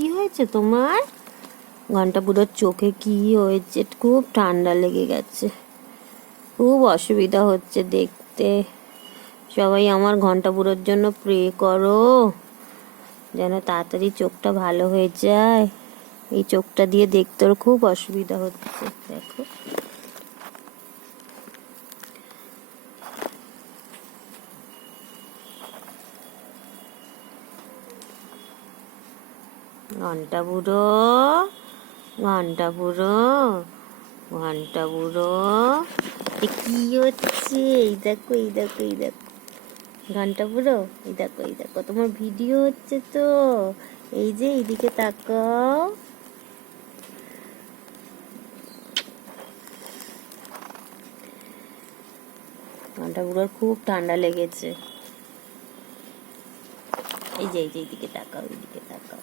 কি হয়েছে তোমার? ঘন্টা বুড়োর চোখে কি হয়েছে? খুব ঠান্ডা লেগে গেছে, খুব অসুবিধা হচ্ছে দেখতে। সবাই আমার ঘন্টা বুড়োর জন্য প্রে করো যেন তাড়াতাড়ি চোখটা ভালো হয়ে যায়। এই চোখটা দিয়ে দেখতে ওর খুব অসুবিধা হচ্ছে। দেখো, ঘন্টা বুড়ো, ঘন্টা বুড়ো, ঘন্টা বুড়ো, কি হচ্ছে? এই দেখো, এই দেখো, এই দেখো ঘন্টা বুড়ো, এই দেখো, এই দেখো তোমার ভিডিও হচ্ছে তো। এই যে এইদিকে তাকাও। ঘন্টা বুড়োর খুব ঠান্ডা লেগেছে। এই যে এইদিকে তাকাও, এইদিকে তাকাও।